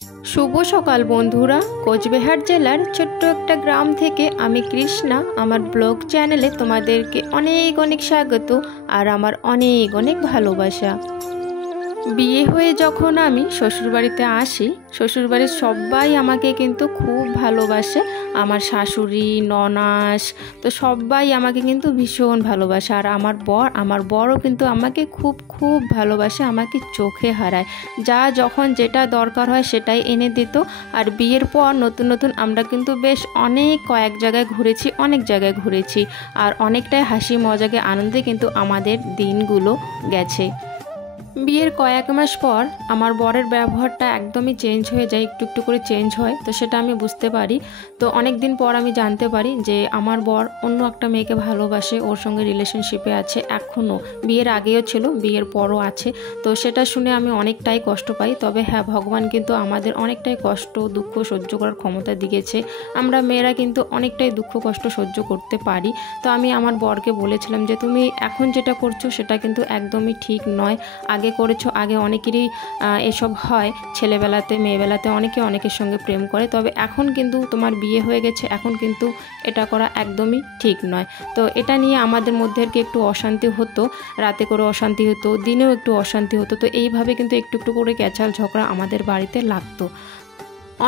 শুভ সকাল বন্ধুরা। কোচবিহার জেলার ছোট্ট একটা গ্রাম থেকে আমি কৃষ্ণা আমার ব্লগ চ্যানেলে তোমাদেরকে অনেক অনেক স্বাগত আর আমার অনেক অনেক ভালোবাসা। বিয়ে হয়ে যখন আমি শ্বশুরবাড়িতে আসি, শ্বশুরবাড়ির সবাই আমাকে কিন্তু খুব ভালোবাসে। আমার শাশুড়ি, ননাস, তো সবাই আমাকে কিন্তু ভীষণ ভালোবাসে। আর আমার বরও কিন্তু আমাকে খুব খুব ভালোবাসে, আমাকে চোখে হারায়। যা যখন যেটা দরকার হয় সেটাই এনে দিত। আর বিয়ের পর নতুন নতুন আমরা কিন্তু বেশ কয়েক জায়গায় ঘুরেছি আর অনেকটাই হাসি মজাকে আনন্দে কিন্তু আমাদের দিনগুলো গেছে। বিয়ের কয়েক মাস পর আমার বরের ব্যবহারটা একদমই চেঞ্জ হয়ে যায়, একটু একটু করে চেঞ্জ হয়। তো সেটা আমি বুঝতে পারি। তো অনেক দিন পর আমি জানতে পারি যে আমার বর অন্য একটা মেয়েকে ভালোবাসে, ওর সঙ্গে রিলেশনশিপে আছে এখনও। বিয়ের আগেও ছিল, বিয়ের পরও আছে। তো সেটা শুনে আমি অনেকটাই কষ্ট পাই। তবে হ্যাঁ, ভগবান কিন্তু আমাদের অনেকটাই কষ্ট দুঃখ সহ্য করার ক্ষমতা দিয়েছে। আমরা মেয়েরা কিন্তু অনেকটাই দুঃখ কষ্ট সহ্য করতে পারি। তো আমি আমার বরকে বলেছিলাম যে তুমি এখন যেটা করছো সেটা কিন্তু একদমই ঠিক নয়। আগে করেছো, আগে অনেকেরই এসব হয়, ছেলেবেলাতে মেয়েবেলাতে অনেকে অনেকের সঙ্গে প্রেম করে। তবে এখন কিন্তু তোমার বিয়ে হয়ে গেছে, এখন কিন্তু এটা করা একদমই ঠিক নয়। তো এটা নিয়ে আমাদের মধ্যে আর কি একটু অশান্তি হতো, রাতে করে অশান্তি হতো, দিনেও একটু অশান্তি হতো। তো এইভাবে কিন্তু একটু একটু করে ক্যাচাল ঝগড়া আমাদের বাড়িতে লাগতো।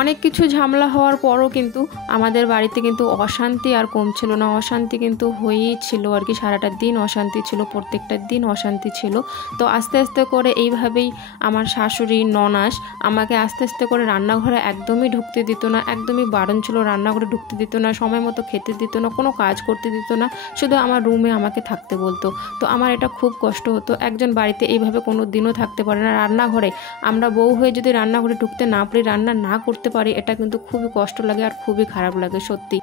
অনেক কিছু ঝামেলা হওয়ার পরও কিন্তু আমাদের বাড়িতে কিন্তু অশান্তি আর কমছিল না, অশান্তি কিন্তু হয়েই ছিল আর কি। সারাটা দিন অশান্তি ছিল, প্রত্যেকটা দিন অশান্তি ছিল। তো আস্তে আস্তে করে এইভাবেই আমার শাশুড়ি, ননাস আমাকে আস্তে আস্তে করে রান্নাঘরে একদমই ঢুকতে দিত না, একদমই বারণ ছিল, রান্নাঘরে ঢুকতে দিত না, সময় মতো খেতে দিত না, কোনো কাজ করতে দিত না, শুধু আমার রুমে আমাকে থাকতে বলতো। তো আমার এটা খুব কষ্ট হতো। একজন বাড়িতে এইভাবে কোনো দিনও থাকতে পারে না। রান্নাঘরে আমরা বউ হয়ে যদি রান্নাঘরে ঢুকতে না পারি, রান্না না করতে পারি, এটা কিন্তু খুবই কষ্ট লাগে আর খুবই খারাপ লাগে সত্যি।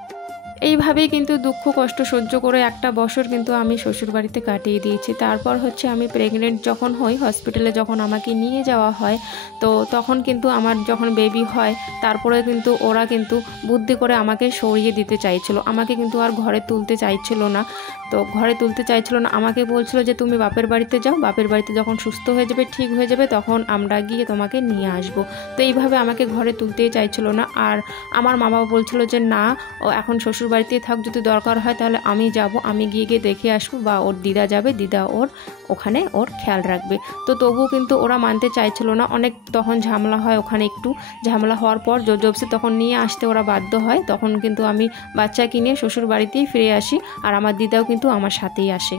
এইভাবেই কিন্তু দুঃখ কষ্ট সহ্য করে একটা বছর কিন্তু আমি শ্বশুরবাড়িতে কাটিয়ে দিয়েছি। তারপর হচ্ছে আমি প্রেগনেন্ট যখন হই, হসপিটালে যখন আমাকে নিয়ে যাওয়া হয়, তো তখন কিন্তু আমার যখন বেবি হয় তারপরে কিন্তু ওরা কিন্তু বুদ্ধি করে আমাকে সরিয়ে দিতে চাইছিল, আমাকে কিন্তু আর ঘরে তুলতে চাইছিল না। তো ঘরে তুলতে চাইছিল না, আমাকে বলছিল যে তুমি বাপের বাড়িতে যাও, বাপের বাড়িতে যখন সুস্থ হয়ে যাবে, ঠিক হয়ে যাবে, তখন আমরা গিয়ে তোমাকে নিয়ে আসবো। তো এইভাবে আমাকে ঘরে তুলতেই চাইছিল না। আর আমার মা বাবা বলছিল যে না, ও এখন শ্বশুর বাড়িতেই থাক, যদি দরকার হয় তাহলে আমি যাব, আমি গিয়ে দেখে আসবো, বা ওর দিদা যাবে, দিদা ওখানে ওর খেয়াল রাখবে। তো তবুও কিন্তু ওরা মানতে চাইছিল না। অনেক তখন ঝামেলা হয়, ওখানে একটু ঝামেলা হওয়ার পর জোরজবরদস্তি তখন নিয়ে আসতে ওরা বাধ্য হয়। তখন কিন্তু আমি বাচ্চাকে নিয়ে শ্বশুর বাড়িতেই ফিরে আসি, আর আমার দিদাও কিন্তু আমার সাথেই আসে।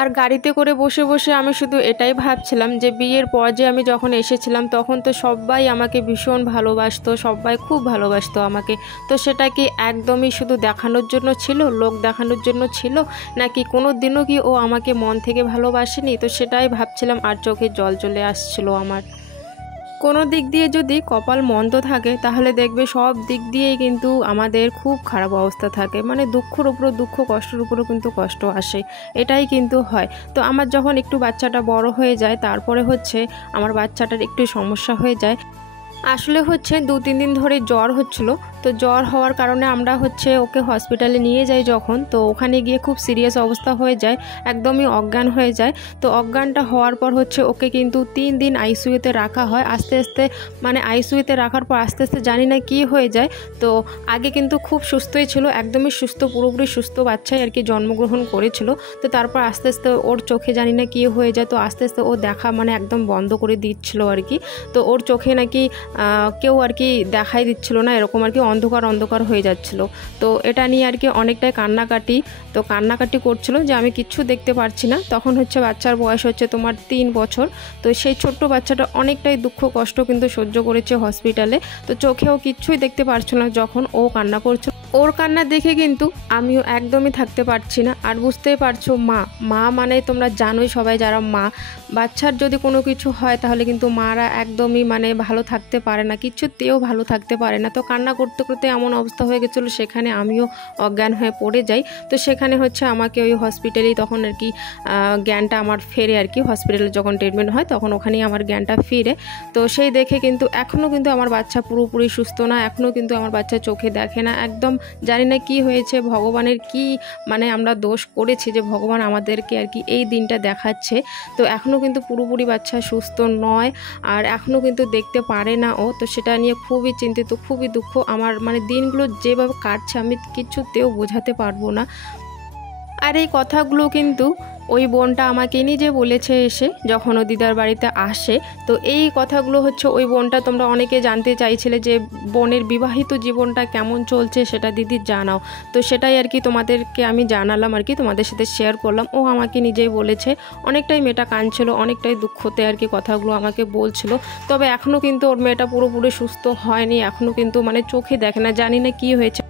আর গাড়িতে করে বসে বসে আমি শুধু এটাই ভাবছিলাম যে বিয়ের পর যে আমি যখন এসেছিলাম তখন তো সবাই আমাকে ভীষণ ভালোবাসতো, সবাই খুব ভালোবাসতো আমাকে। তো সেটা কি একদমই শুধু দেখানোর জন্য ছিল, লোক দেখানোর জন্য ছিল, নাকি কোনো দিনও কি ও আমাকে মন থেকে ভালোবাসেনি? তো সেটাই ভাবছিলাম আর চোখে জল চলে আসছিল আমার। কোনো দিক দিয়ে যদি কপাল মন্দ থাকে তাহলে দেখবে সব দিক দিয়েই কিন্তু আমাদের খুব খারাপ অবস্থা থাকে, মানে দুঃখের উপরও দুঃখ, কষ্টের উপরও কিন্তু কষ্ট আসে, এটাই কিন্তু হয়। তো আমার যখন একটু বাচ্চাটা বড় হয়ে যায়, তারপরে হচ্ছে আমার বাচ্চাটার একটু সমস্যা হয়ে যায়। আসলে হচ্ছে 2-3 দিন ধরে জ্বর হচ্ছিল। তো জ্বর হওয়ার কারণে আমরা হচ্ছে ওকে হসপিটালে নিয়ে যাই যখন, তো ওখানে গিয়ে খুব সিরিয়াস অবস্থা হয়ে যায়, একদমই অজ্ঞান হয়ে যায়। তো অজ্ঞানটা হওয়ার পর হচ্ছে ওকে কিন্তু 3 দিন আইসিইউতে রাখা হয়। আস্তে আস্তে মানে আইসিইউতে রাখার পর আস্তে আস্তে জানি না কী হয়ে যায়। তো আগে কিন্তু খুব সুস্থই ছিল, একদমই সুস্থ, পুরোপুরি সুস্থ বাচ্চাই আর কি জন্মগ্রহণ করেছিল। তো তারপর আস্তে আস্তে ওর চোখে জানি না কী হয়ে যায়। তো আস্তে আস্তে ও দেখা মানে একদম বন্ধ করে দিচ্ছিল আর কি। তো ওর চোখে নাকি কেউ আর কি দেখাই দিচ্ছিল না, এরকম আর কি অন্ধকার অন্ধকার হয়ে যাচ্ছিল। তো এটা নিয়ে আর কি অনেকটাই কান্নাকাটি করছিল যে আমি কিচ্ছু দেখতে পারছি না। তখন হচ্ছে বাচ্চার বয়স হচ্ছে তোমার 3 বছর। তো সেই ছোট্ট বাচ্চাটা অনেকটাই দুঃখ কষ্ট কিন্তু সহ্য করেছে হসপিটালে। তো চোখেও কিচ্ছুই দেখতে পারছিল না যখন ও কান্না করছিল। ওর কান্না দেখে কিন্তু আমিও একদমই থাকতে পারছি না। আর বুঝতেই পারছো, মা মানে তোমরা জানোই সবাই যারা মা, বাচ্চার যদি কোনো কিছু হয় তাহলে কিন্তু মারা একদমই মানে ভালো থাকতে পারে না, কিছুতেও ভালো থাকতে পারে না। তো কান্না করতে করতে এমন অবস্থা হয়ে গেছিলো, সেখানে আমিও অজ্ঞান হয়ে পড়ে যাই। তো সেখানে হচ্ছে আমাকে ওই হসপিটালেই তখন আর কি জ্ঞানটা আমার ফেরে আর কি। হসপিটালে যখন ট্রিটমেন্ট হয় তখন ওখানেই আমার জ্ঞানটা ফিরে। তো সেই দেখে কিন্তু এখনও কিন্তু আমার বাচ্চা পুরোপুরি সুস্থ না, এখনও কিন্তু আমার বাচ্চা চোখে দেখে না, একদম জানি না কি হয়েছে, ভগবানের কি মানে আমরা দোষ করেছি যে ভগবান আমাদেরকে আর কি এই দিনটা দেখাচ্ছে। তো এখনও এখনও কিন্তু পুরোপুরি বাচ্চা সুস্থ নয় আর এখনও কিন্তু দেখতে পারে না ও। তো সেটা নিয়ে খুবই চিন্তিত, খুবই দুঃখ আমার, মানে দিনগুলো যেভাবে কাটছে আমি কিছুতেও বোঝাতে পারবো না। আর এই কথাগুলো কিন্তু ওই বোনটা আমাকে নিজে বলেছে এসে, যখন ও দিদার বাড়িতে আসে। তো এই কথাগুলো হচ্ছে ওই বোনটা, তোমরা অনেকে জানতে চাইছিলে যে বোনের বিবাহিত জীবনটা কেমন চলছে সেটা দিদি জানাও। তো সেটাই আর কি তোমাদেরকে আমি জানালাম আর কি, তোমাদের সাথে শেয়ার করলাম। ও আমাকে নিজেই বলেছে, অনেকটাই মেয়েটা কাঁদছিল, অনেকটাই দুঃখতে আর কি কথাগুলো আমাকে বলছিল। তবে এখনও কিন্তু ওর মেয়েটা পুরোপুরি সুস্থ হয়নি, এখনও কিন্তু মানে চোখে দেখে না, জানি না কী হয়েছে।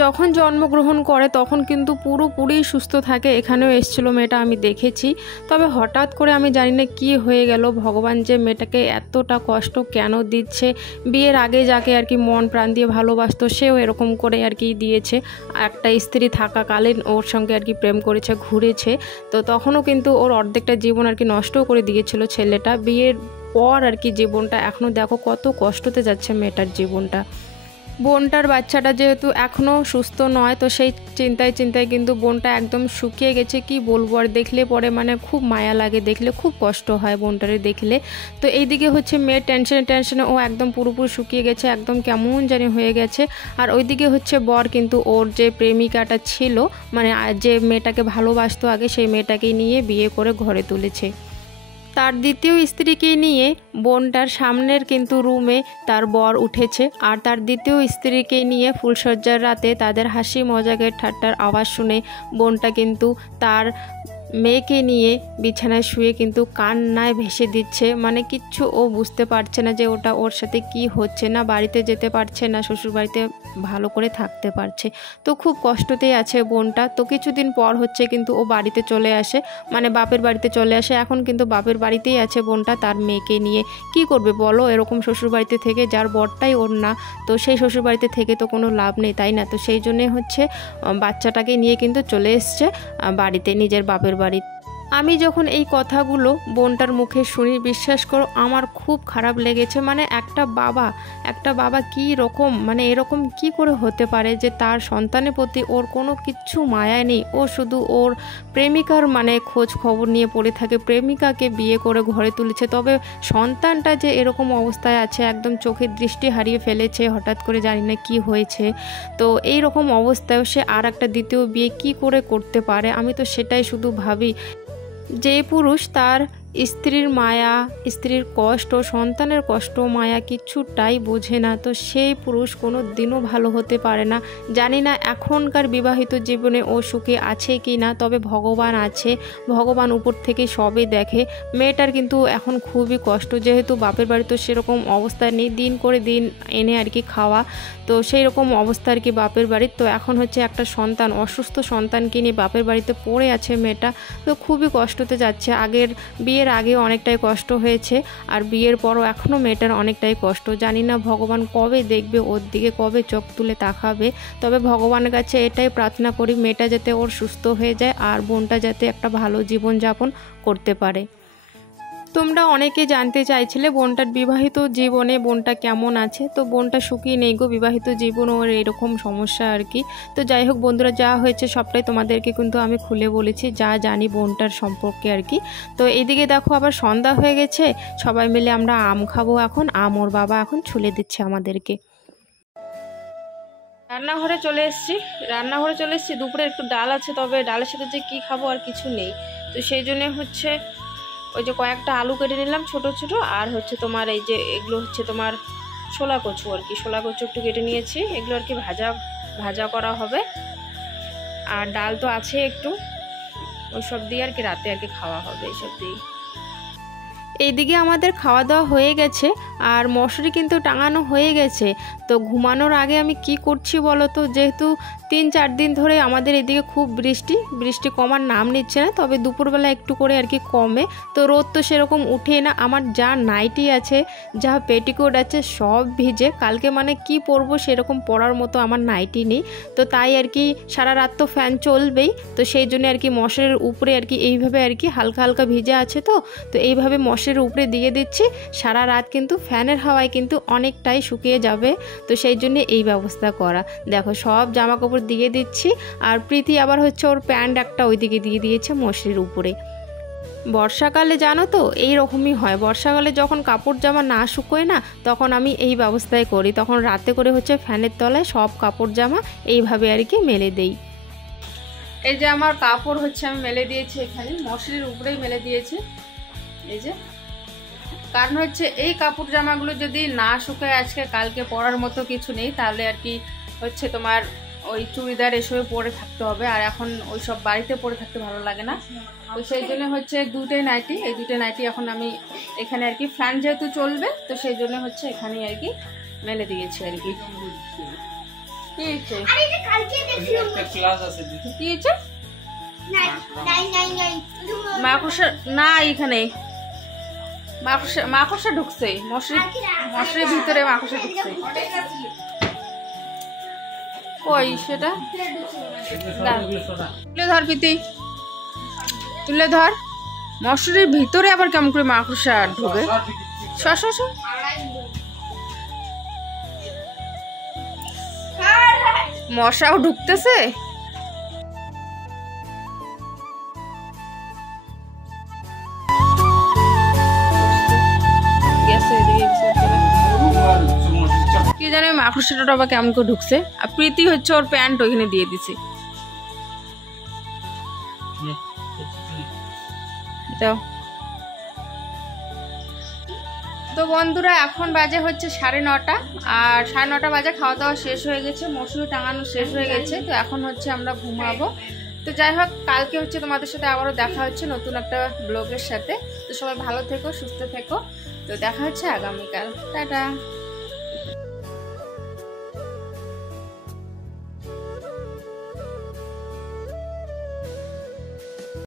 যখন জন্মগ্রহণ করে তখন কিন্তু পুরোপুরি সুস্থ থাকে, এখানেও এসেছিলো মেয়েটা, আমি দেখেছি। তবে হঠাৎ করে আমি জানি না কী হয়ে গেল, ভগবান যে মেয়েটাকে এতটা কষ্ট কেন দিচ্ছে। বিয়ের আগে যাকে আর কি মন প্রাণ দিয়ে ভালোবাসতো সেও এরকম করে আর কি দিয়েছে। একটা স্ত্রী থাকাকালীন ওর সঙ্গে আর কি প্রেম করেছে, ঘুরেছে। তো তখনও কিন্তু ওর অর্ধেকটা জীবন আর কি নষ্ট করে দিয়েছিল ছেলেটা। বিয়ের পর আর কি জীবনটা এখনও দেখো কত কষ্টতে যাচ্ছে মেয়েটার জীবনটা। বোনটার বাচ্চাটা যেহেতু এখনও সুস্থ নয়, তো সেই চিন্তায় কিন্তু বোনটা একদম শুকিয়ে গেছে, কি বলবো। আর দেখলে পরে মানে খুব মায়া লাগে, দেখলে খুব কষ্ট হয় বোনটারে দেখলে। তো এইদিকে হচ্ছে মেয়ের টেনশনে ও একদম পুরোপুরি শুকিয়ে গেছে, একদম কেমন জানি হয়ে গেছে। আর ওইদিকে হচ্ছে বর কিন্তু ওর যে প্রেমিকাটা ছিল, মানে যে মেয়েটাকে ভালোবাসতো আগে, সেই মেয়েটাকে নিয়ে বিয়ে করে ঘরে তুলেছে। তার দ্বিতীয় স্ত্রীকে নিয়ে বোনটার সামনের কিন্তু রুমে তার বর উঠেছে। আর তার দ্বিতীয় স্ত্রীকে নিয়ে ফুলসজ্জার রাতে তাদের হাসি মজাকের ঠাট্টার আওয়াজ শুনে বোনটা কিন্তু তার মেয়েকে নিয়ে বিছানায় শুয়ে কিন্তু কান্নায় ভেসে দিচ্ছে। মানে কিচ্ছু ও বুঝতে পারছে না যে ওটা ওর সাথে কি হচ্ছে, না বাড়িতে যেতে পারছে না, শ্বশুরবাড়িতে ভালো করে থাকতে পারছে। তো খুব কষ্টতেই আছে বোনটা। তো কিছুদিন পর হচ্ছে কিন্তু ও বাড়িতে চলে আসে, মানে বাপের বাড়িতে চলে আসে। এখন কিন্তু বাপের বাড়িতেই আছে বোনটা তার মেয়েকে নিয়ে। কি করবে বলো, এরকম শ্বশুরবাড়িতে থেকে, যার বরটাই ওর না, তো সেই শ্বশুরবাড়িতে থেকে তো কোনো লাভ নেই, তাই না? তো সেই জন্যে হচ্ছে বাচ্চাটাকে নিয়ে কিন্তু চলে এসছে বাড়িতে, নিজের বাপের বাড়ি। আমি যখন এই কথাগুলো বোনটার মুখে শুনি, বিশ্বাস করো আমার খুব খারাপ লেগেছে। মানে একটা বাবা কি রকম, মানে এরকম কি করে হতে পারে যে তার সন্তানের প্রতি ওর কোনো কিচ্ছু মায়া নেই। ও শুধু ওর প্রেমিকার মানে খোঁজ খবর নিয়ে পড়ে থাকে, প্রেমিকাকে বিয়ে করে ঘরে তুলেছে। তবে সন্তানটা যে এরকম অবস্থায় আছে, একদম চোখের দৃষ্টি হারিয়ে ফেলেছে হঠাৎ করে, জানি না কি হয়েছে। তো এই রকম অবস্থায় সে আর একটা দ্বিতীয় বিয়ে কি করে করতে পারে? আমি তো সেটাই শুধু ভাবি, যে পুরুষ তার স্ত্রীর মায়া, স্ত্রীর কষ্ট, সন্তানের কষ্ট, মায়া কিচ্ছুটাই বোঝে না, তো সেই পুরুষ কোনো দিনও ভালো হতে পারে না। জানি না এখনকার বিবাহিত জীবনে ও সুখে আছে কি না, তবে ভগবান আছে, ভগবান উপর থেকে সবই দেখে। মেয়েটার কিন্তু এখন খুবই কষ্ট, যেহেতু বাপের বাড়ি তো সেরকম অবস্থা নেই, দিন করে দিন এনে আর কি খাওয়া, তো সেই রকম অবস্থা আর কি বাপের বাড়ির। তো এখন হচ্ছে একটা সন্তান, অসুস্থ সন্তানকে নিয়ে বাপের বাড়িতে পড়ে আছে মেয়েটা, তো খুবই কষ্টতে যাচ্ছে। বিয়ের আগেও অনেকটাই কষ্ট হয়েছে, আর বিয়ের পরও এখনও মেয়েটার অনেকটাই কষ্ট। জানি না ভগবান কবে দেখবে ওর দিকে, কবে চোখ তুলে তাকাবে। তবে ভগবানের কাছে এটাই প্রার্থনা করি, মেয়েটা যাতে ওর সুস্থ হয়ে যায় আর বোনটা যাতে একটা ভালো জীবনযাপন করতে পারে। তোমরা অনেকে জানতে চাইছিলে বোনটার বিবাহিত জীবনে বোনটা কেমন আছে। তো বোনটা সুখী নেই গো, বিবাহিত জীবন ওর এরকম সমস্যা আর কি। তো যাই হোক বন্ধুরা, যা হয়েছে সবটাই তোমাদেরকে কিন্তু আমি খুলে বলেছি, যা জানি বোনটার সম্পর্কে আর কি। তো এইদিকে দেখো আবার সন্ধ্যা হয়ে গেছে, সবাই মিলে আমরা আম খাবো এখন। আম ওর বাবা এখন ছুলে দিচ্ছে আমাদেরকে। রান্নাঘরে চলে এসেছি, দুপুরে একটু ডাল আছে, তবে ডালের সাথে যে কি খাবো আর কিছু নেই। তো সেই জন্য হচ্ছে ওই যে কয়েকটা আলু কেটে নিলাম ছোট ছোট, আর হচ্ছে তোমার এই যে এগুলো হচ্ছে তোমার ছোলা কচু আর কি, ছোলা কচু একটু কেটে নিয়েছি, এগুলো আর কি ভাজা করা হবে। আর ডাল তো আছে একটু, ওইসব দিয়ে আর কি রাতে আর কি খাওয়া হবে এইসব দিয়ে। এইদিকে আমাদের খাওয়া দাওয়া হয়ে গেছে, আর মশারি কিন্তু টাঙানো হয়ে গেছে। তো ঘুমানোর আগে আমি কি করছি বলো তো, যেহেতু 3-4 দিন ধরে আমাদের এদিকে খুব বৃষ্টি কমার নাম নিচ্ছে না, তবে দুপুরবেলা একটু করে আর কি কমে। তো রোদ তো সেরকম উঠে না। আমার যা নাইটি আছে, যা পেটিকোট আছে সব ভিজে, কালকে মানে কি পরবো সেরকম পরার মতো আমার নাইটি নেই। তো তাই আর কি সারা রাত তো ফ্যান চলবেই, তো সেই জন্য আর কি মশারির উপরে আর কি এইভাবে আর কি হালকা হালকা ভিজে আছে, তো এইভাবে মশারির উপরে দিয়ে দিচ্ছি। সারা রাত কিন্তু ফ্যানের হাওয়ায় কিন্তু অনেকটাই শুকিয়ে যাবে, তো সেই জন্য এই ব্যবস্থা করা। দেখো সব জামা কাপড় দিয়ে দিচ্ছি, আর প্রীতি আবার হচ্ছে ওর প্যান্ট একটা ওইদিকে দিয়ে দিয়েছে মশারির উপরে। বর্ষাকালে জানো তো এই রকমই হয়, বর্ষাকালে যখন কাপড় জামা না শুকোয় না তখন আমি এই ব্যবস্থায় করি, তখন রাতে করে হচ্ছে ফ্যানের তলায় সব কাপড় জামা এইভাবে আর কি মেলে দেই। এই যে আমার কাপড় হচ্ছে আমি মেলে দিয়েছি, এখানে মশারির উপরেই মেলে দিয়েছি। এই যে কারণ হচ্ছে এই কাপড় জামাগুলো যদি না শুকায় আজকে কালকে পরার মতো কিছু নেই, তাহলে আর কি হচ্ছে তোমার ওই চুড়িদার এসবে পরে থাকতে হবে, আর এখন ওই সব বাড়িতে পরে থাকতে ভালো লাগে না। তো সেই জন্য হচ্ছে দুটোই নাইটি, এই দুটো নাইটি এখন আমি এখানে আর কি ফ্যান যেহেতু চলবে তো সেই জন্য হচ্ছে এখানে আর কি মেলে দিয়েছি আর কি। মাকড়সা না এখানে মাকড়সা ঢুকছে, মশারির ভিতরে মাকড়সা ঢুকছে। কই সেটা তুলে ধর প্রীতি, তুলে ধর। মশারির ভিতরে আবার কেমন করে মাকড়সা ঢুকে? মশাও ঢুকতেছে। কি জানে মাকড়সাটা আবার কেমন করে ঢুকছে। আর প্রীতি হচ্ছে ওর প্যান্ট ওইখানে দিয়ে দিছে। তো বন্ধুরা এখন বাজে হচ্ছে 9:30, আর 9:30 বাজে খাওয়া দাওয়া শেষ হয়ে গেছে, মশারি টাঙানো শেষ হয়ে গেছে। তো এখন হচ্ছে আমরা ঘুমাবো। তো যাই হোক, কালকে হচ্ছে তোমাদের সাথে আবারও দেখা হচ্ছে নতুন একটা ব্লগের সাথে। তো সবাই ভালো থেকো, সুস্থ থেকো। তো দেখা হচ্ছে আগামীকাল। টাটা।